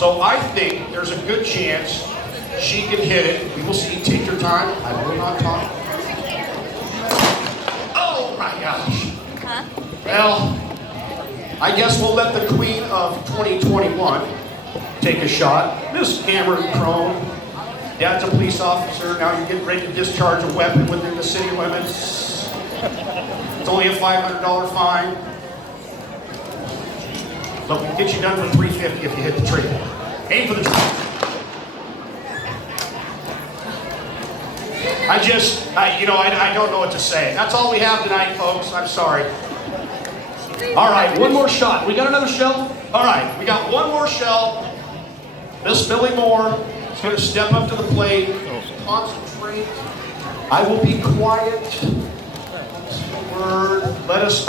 So I think there's a good chance she can hit it. We will see. Take your time. I will not talk. Oh my gosh. Huh? Well, I guess we'll let the queen of 2021 take a shot. Miss Cameron Crone. Dad's a police officer. Now you're getting ready to discharge a weapon within the city limits. It's only a $500 fine. So we can get you done for $350 if you hit the tree. Aim for the tree. I don't know what to say. That's all we have tonight, folks. I'm sorry. All right, one more shot. We got another shell? All right, we got one more shell. Miss Millie Moore is going to step up to the plate. Concentrate. I will be quiet. Word. Let us.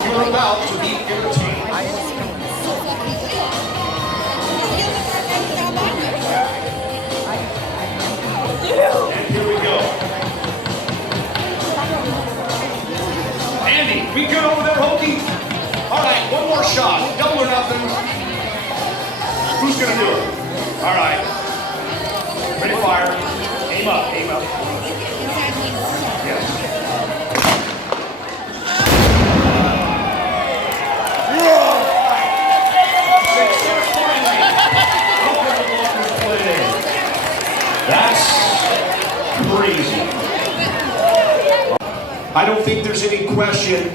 You're about to be entertained. And here we go. Andy, we good over there, Hokie? All right, one more shot. Double or nothing. Who's going to do it? All right. Ready, fire. Aim up, aim up. Yes. That's crazy. I don't think there's any question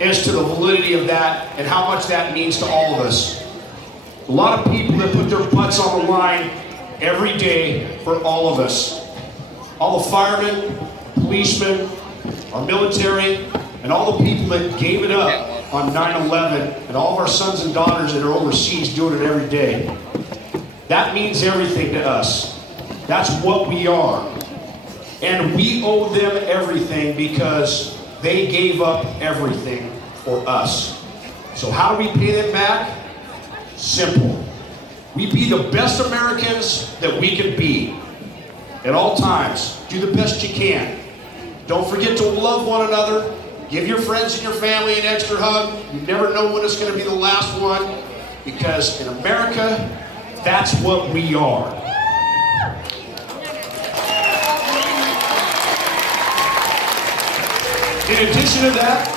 as to the validity of that and how much that means to all of us. A lot of people that put their butts on the line every day for all of us. All the firemen, policemen, our military, and all the people that gave it up on 9/11, and all of our sons and daughters that are overseas doing it every day. That means everything to us. That's what we are. And we owe them everything because they gave up everything for us. So how do we pay them back? Simple. We be the best Americans that we can be at all times. Do the best you can. Don't forget to love one another. Give your friends and your family an extra hug. You never know when it's going to be the last one, because in America, that's what we are. In addition to that,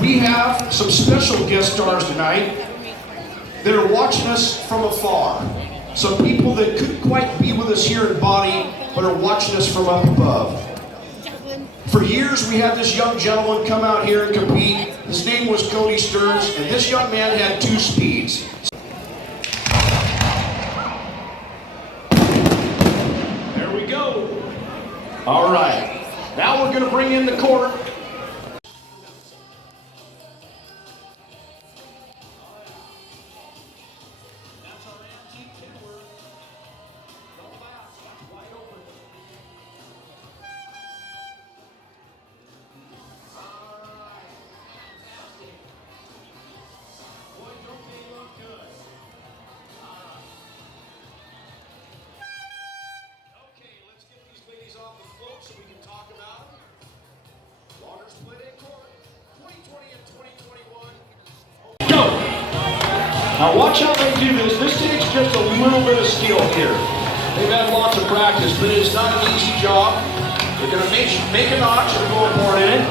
we have some special guest stars tonight that are watching us from afar. Some people that couldn't quite be with us here in body, but are watching us from up above. For years, we had this young gentleman come out here and compete. His name was Cody Stearns, and this young man had 2 speeds. There we go. All right. Now we're going to bring in the court. Off the float so we can talk about it. Loggers Playday Court, 2020 and 2021. Go! Now watch how they do this. This takes just a little bit of skill here. They've had lots of practice, but it's not an easy job. They're going to make a notch and go board in it.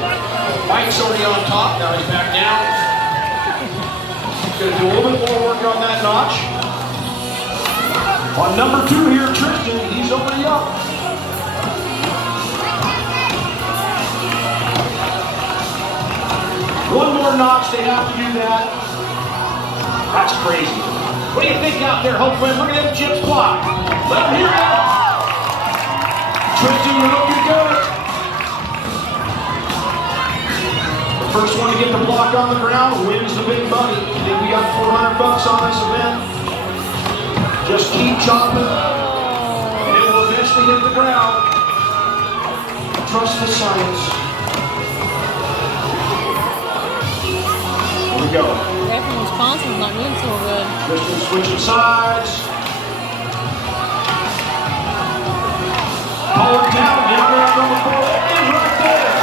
Mike's already on top. Now he's back down. He's going to do a little bit more work on that notch. On number 2 here, Tristan, he's already up. One more notch, they have to do that. That's crazy. What do you think out there, Hoquiam? Look at them chips fly. Let them hear it. Tristan, you're looking good. The first one to get the block on the ground wins the big money. I think we got $400 on this event. Just keep chopping, and it will eventually hit the ground. Trust the science. go. Guy from Wisconsin's not doing so good. Christian switching sides. Pollard down there on the ball. It is right there.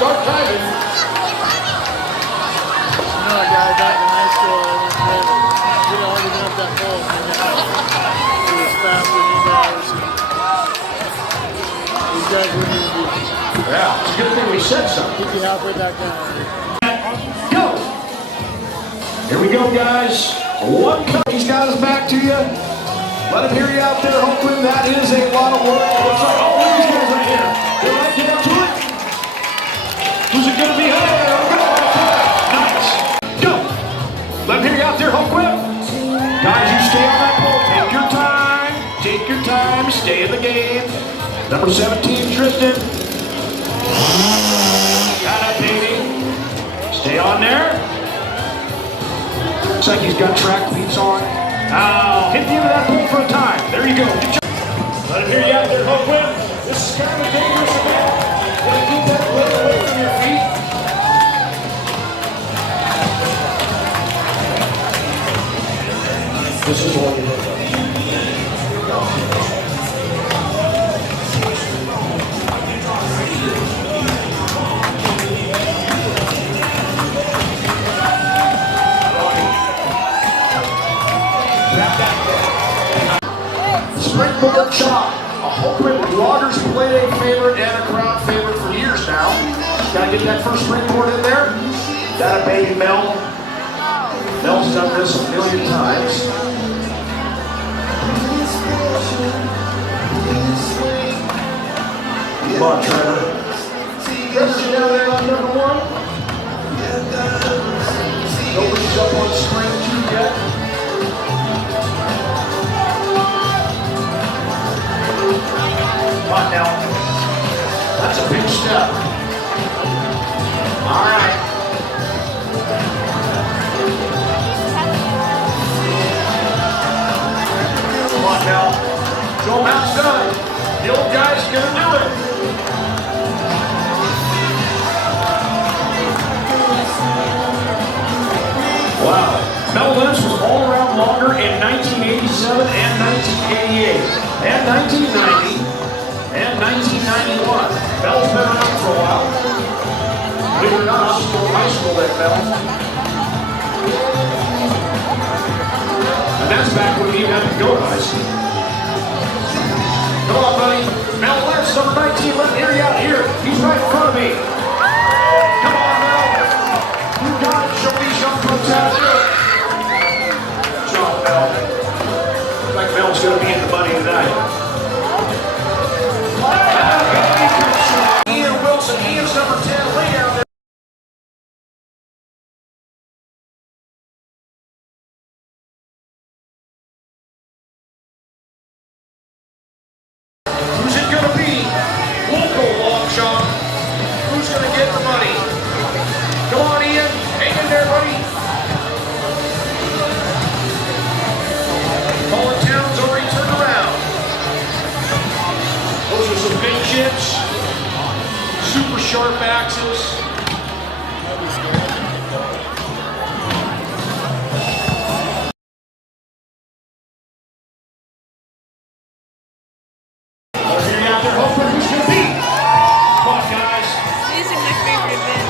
Start timing. I know a guy back in high school and he already been up that pole. He was faster than you guys. These guys wouldn't even be. Yeah, it's a good thing we said something. Keep you halfway back down. Go! Here we go, guys. One cut. He's got his back to you. Let him hear you out there, Hoquiam. That is a lot of work. Looks like all these guys right here. They're right down to it. Who's it going to be? Hey, there we go. Nice. Go! Let him hear you out there, Hoquiam. Guys, you stay on that pole. Take your time. Take your time. Stay in the game. Number 17, Tristan. Got it, baby. Stay on there. Looks like he's got track cleats on. I'll hit the end of that pole for a time. There you go. Let him hear you out there, Hoquiam. This is kind of a dangerous event. You want to keep that leg away from your feet. This is what we look like. Springboard chop, a Hoquiam Loggers Playday favorite and a crowd favorite for years now. Gotta get that first springboard in there. Got a baby Mel. Mel's done this a million times. Come on, Trevor. Trevor's down there on number 1. Nobody's up on spring 2 yet. Come on now. That's a big step. All right. Come on now. Show him how it's done. The old guy's gonna do it. Wow. Mel Lentz was all around longer in 1987 and 1988 and 1990. And 1991. Mel's been around for a while. Believe it or not, I was still in high school then, Mel. And that's back when we even had to go to high school. Come on, buddy. Mel Lentz, number 19, let me hear you out here. He's right in front of me. Come on, Mel. You got it. Show these young folks how to do it. Good job, Mel. Looks like Mel's going to be in the money tonight. Ian Wilson, Ian's number 10, lay down there. Who's it going to be? Local long shot. Who's going to get the money? Come on, Ian. Hang in there, buddy. Colin Town's already turned around. Those are some big chips. Super sharp axes. Here you out there, Hoquiam. Who's going to beat? Come on, guys. These are my favorite event.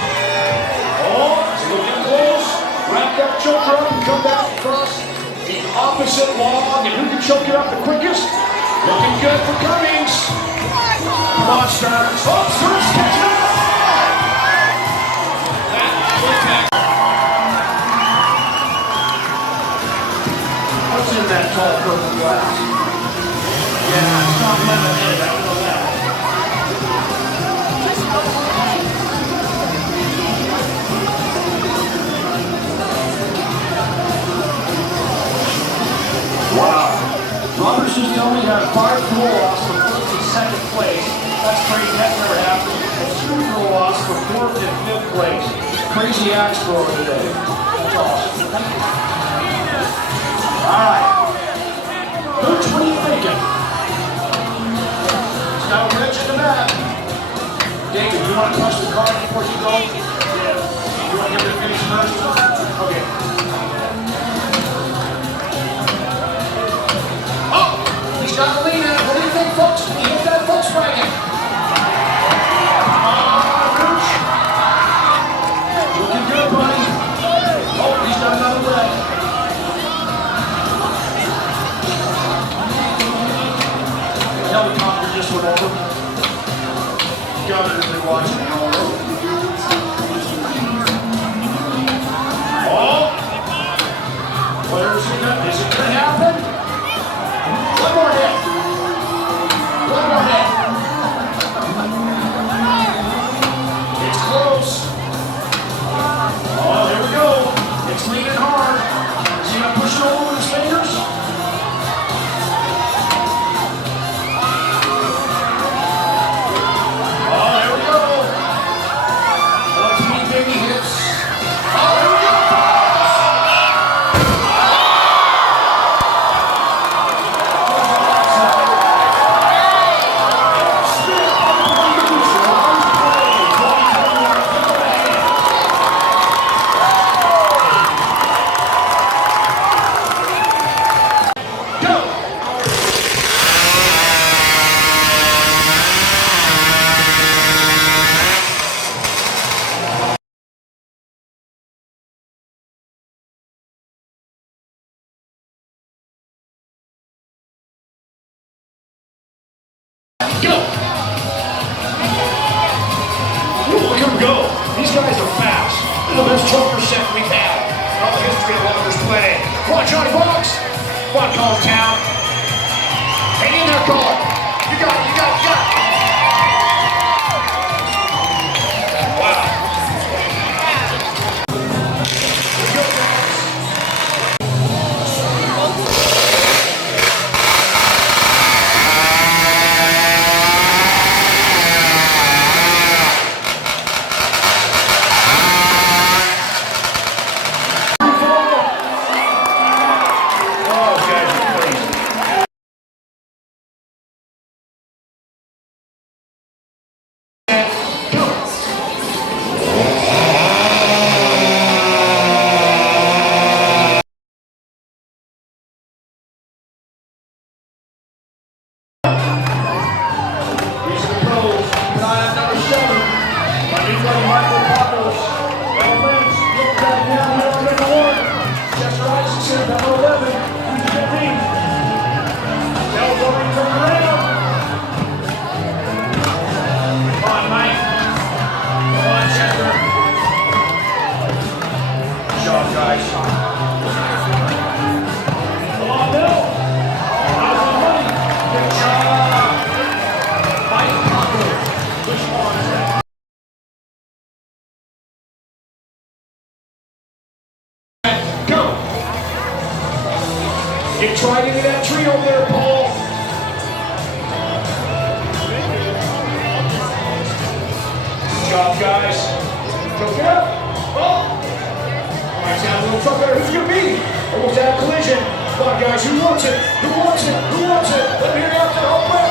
Oh, it's looking close. Wrap that choker up and come down across the opposite log. And who can choke it up the quickest? Looking good for Cummings. Come on, Stearns. Oh, Stearns catching up. What's in that tall purple glass? Yeah, it's not lemonade, I know that. Wow. Robertson's only had 5 throw-offs for first and second place. That's crazy, that never happened. And 2 throw-offs for 4th and 5th place. Crazy axe thrower today. That's awesome. All right. Coach, what are you thinking? Now mention that. Go! Ooh, look at them go. These guys are fast. They're the best choker set we've had in all the history of Loggers Playday. Come on, Johnny Box. Come on, College Town. Hang in there, caller. You got it, you got it, you got it. Wow. You tried into that tree over there, Paul. Good job, guys. Choke it up. Oh. All right, now a little truck there. Who's it going to be? Almost had a collision. Come on, guys. Who wants it? Who wants it? Who wants it? Let me hear you out there. Hold quick.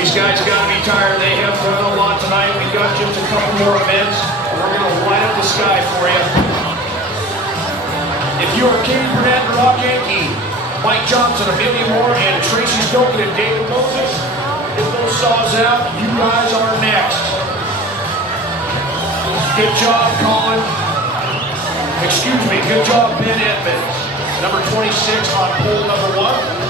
These guys got to be tired. They have done a lot tonight. We've got just a couple more events. We're going to light up the sky for you. If you are Katie Burnett and Rob Yankee, Mike Johnson, Amelia Moore, and Tracy Stoken and David Moses, get those saws out. You guys are next. Good job, Colin. Excuse me. Good job, Ben Edmonds. Number 26 on pole number 1.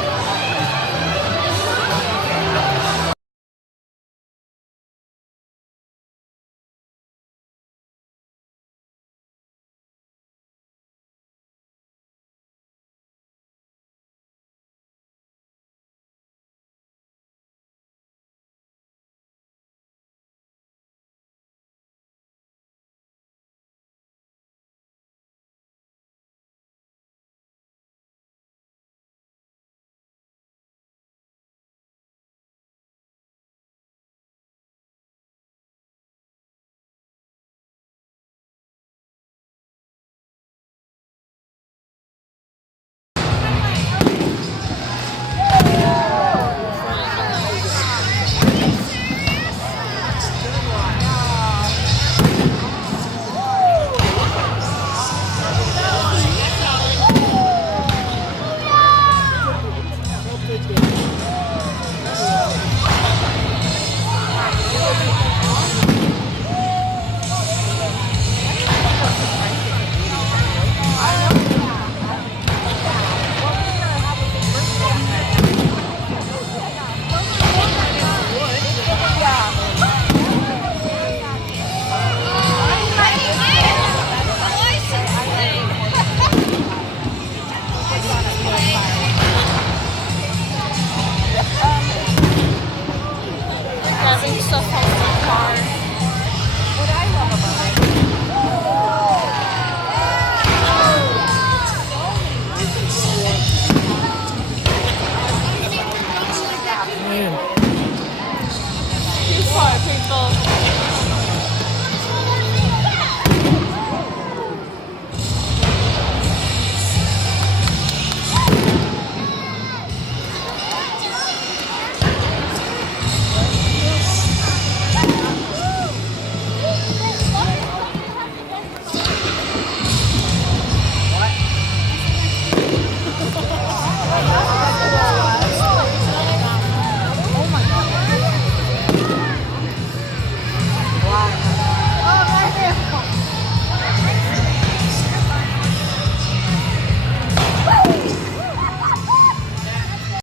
People.